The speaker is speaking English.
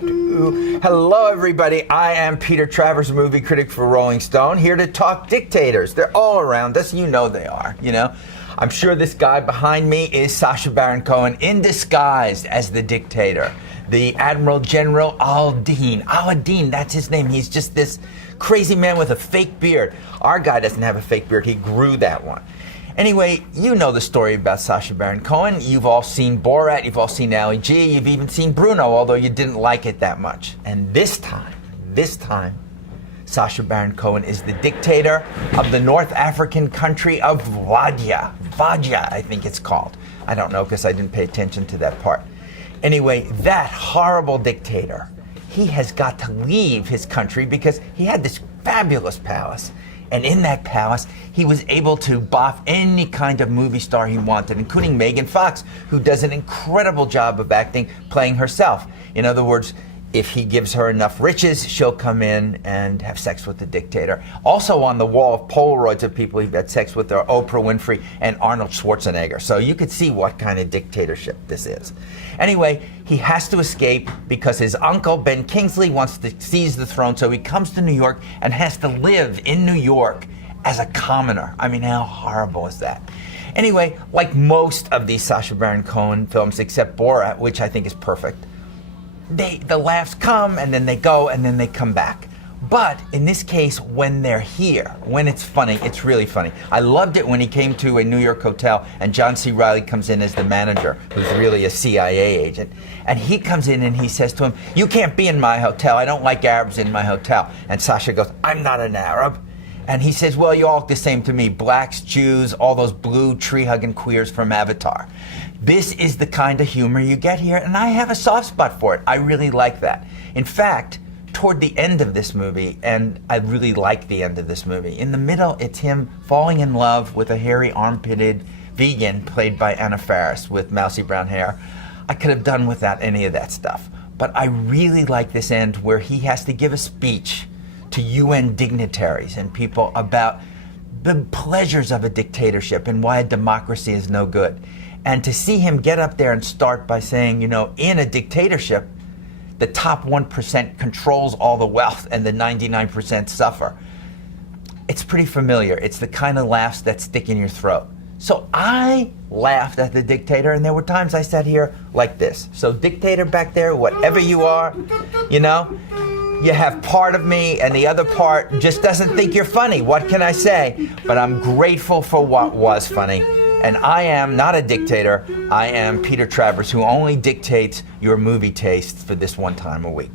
Hello, everybody. I am Peter Travers, movie critic for Rolling Stone, here to talk dictators. They're all around us. You know they are, you know. I'm sure this guy behind me is Sacha Baron Cohen in disguise as the dictator. The Admiral General Al-Din. Al-Din, that's his name. He's just this crazy man with a fake beard. Our guy doesn't have a fake beard. He grew that one. Anyway, you know the story about Sacha Baron Cohen. You've all seen Borat, you've all seen Ali G, you've even seen Bruno, although you didn't like it that much. And this time, Sacha Baron Cohen is the dictator of the North African country of Vadja. Vadja, I think it's called. I don't know because I didn't pay attention to that part. Anyway, that horrible dictator, he has got to leave his country because he had this fabulous palace. And in that palace, he was able to boff any kind of movie star he wanted, including Megan Fox, who does an incredible job of acting, playing herself. In other words, if he gives her enough riches, she'll come in and have sex with the dictator. Also on the wall of Polaroids of people he's had sex with are Oprah Winfrey and Arnold Schwarzenegger. So you could see what kind of dictatorship this is. Anyway, he has to escape because his uncle, Ben Kingsley, wants to seize the throne. So he comes to New York and has to live in New York as a commoner. I mean, how horrible is that? Anyway, like most of these Sacha Baron Cohen films, except Borat, which I think is perfect, the laughs come and then they go and then they come back. But in this case, when they're here, when it's funny, it's really funny. I loved it when he came to a New York hotel and John C. Reilly comes in as the manager, who's really a CIA agent. And he comes in and he says to him, "You can't be in my hotel. I don't like Arabs in my hotel." And Sacha goes, "I'm not an Arab." And he says, "Well, you all look the same to me. Blacks, Jews, all those blue tree-hugging queers from Avatar." This is the kind of humor you get here, and I have a soft spot for it. I really like that. In fact, toward the end of this movie, and I really like the end of this movie, in the middle, it's him falling in love with a hairy, armpitted vegan played by Anna Faris with mousy brown hair. I could have done without any of that stuff. But I really like this end where he has to give a speech to UN dignitaries and people about the pleasures of a dictatorship and why a democracy is no good. And to see him get up there and start by saying, you know, in a dictatorship, the top 1% controls all the wealth and the 99% suffer. It's pretty familiar. It's the kind of laughs that stick in your throat. So I laughed at the dictator, and there were times I sat here like this. So dictator back there, whatever you are, you know, you have part of me and the other part just doesn't think you're funny. What can I say? But I'm grateful for what was funny. And I am not a dictator. I am Peter Travers, who only dictates your movie tastes for this one time a week.